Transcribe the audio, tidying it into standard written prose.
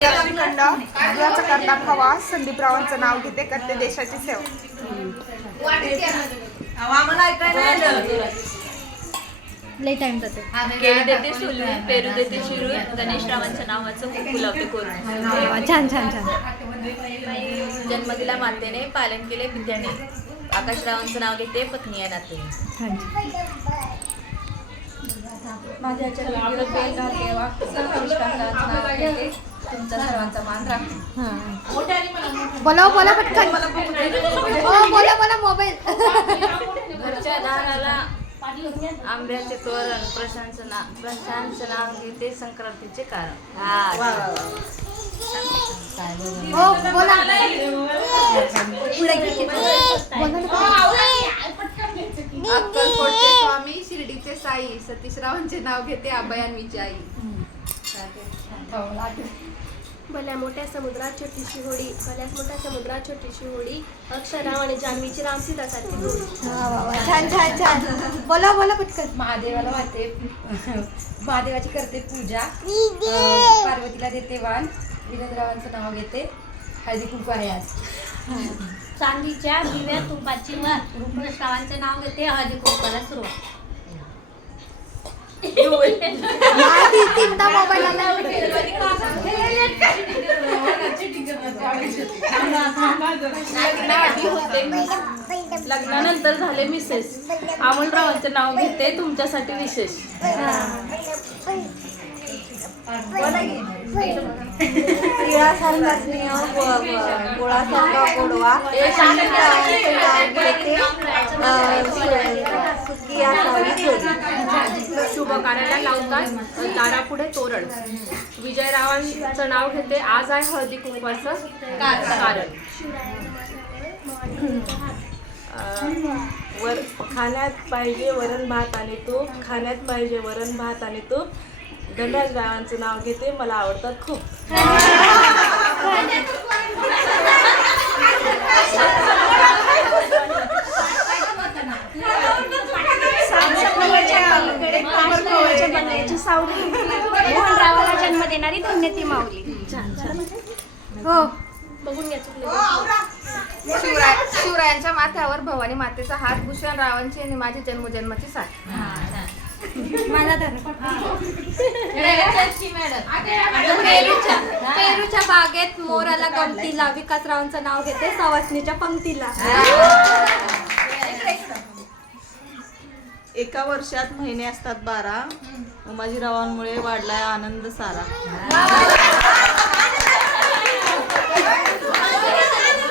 श्रीखंड दुधाचा करता खवा संदीपरावांचं नाव घेते करते देशाची सेवा. लई टाइम जाते. केळी देते सोलून, पेरू देते चिरून, गणेशरावांच्या नावाचं कुंकू लावते करून. छान छान छान. जन्म दिला मातेने, पालन केले विद्याने. आकाशरावांचं नाव घेते पत्नी या नाते. माझ्या चरणावर बेल घालते, वाक्यनिष्ठांचं नाव घेते. तुमचा सर्वांचा मान राखते. बोला बोला पटकन. बोला बोला मोबाईल. घरच्या दाराला आंब्याचे तोरण, प्रशांतचं नाव घेते संक्रांतीचे कारण. हो बोला. अक्कलकोटचे स्वामी, शिर्डीचे साई, सतीशरावांचे नाव घेते अभयान्वीची आई. भल्या मोठ्या समुद्रात छोटीशी होडी, भल्याच मोठ्या समुद्रात छोटीशी होडी, अक्षरराव आणि जान्हवीची रामसीतासारखी जोडी. छान छान छान. बोला बोला पटकन. महादेवाला वाहते, महादेवाची करते पूजा, पार्वतीला देते वाण, विनोदरावांचं नाव घेते, हळदी कुंकू आहे आज. चांदीच्या दिव्या तुपाची वार, रुक्मश्रावांचे नाव घेते हळदी कुंकवाला सुरुवात. तीनदा मोबाईल लग्नानंतर झाले मिसेस, अमोलरावांचं नाव घेते तुमच्यासाठी विशेष. तिळासारखा स्नेह, गुळासारखा गोडवा, सुखी असावी जोडी. शुभ कार्याला लावतात दारापुढे तोरण. विजयरावांचं नाव घेते आज आहे हळदी कुंकवाचं कारण. खाण्यात पाहिजे वरण भात आणि तूप, खाण्यात पाहिजे वरण भात आणि तूप. धनराजरावांचं नाव घेते मला आवडतात खूप. मोहनरावाला जन्म देणारी धन्य ती माऊली. हो बघून घ्या चुकले. शिवरायांच्या माथ्यावर भवानी मातेचा हात, भूषण रावांची आणि माझी जन्मोजन्माची साथ. मला तर पेरूच्या बागेत मोराला गमतीला, विकासरावांचं नाव घेते सवासणीच्या पंक्तीला. एका वर्षात महिने असतात 12, उमाजीरावांमुळे वाढलाय आनंद सारा.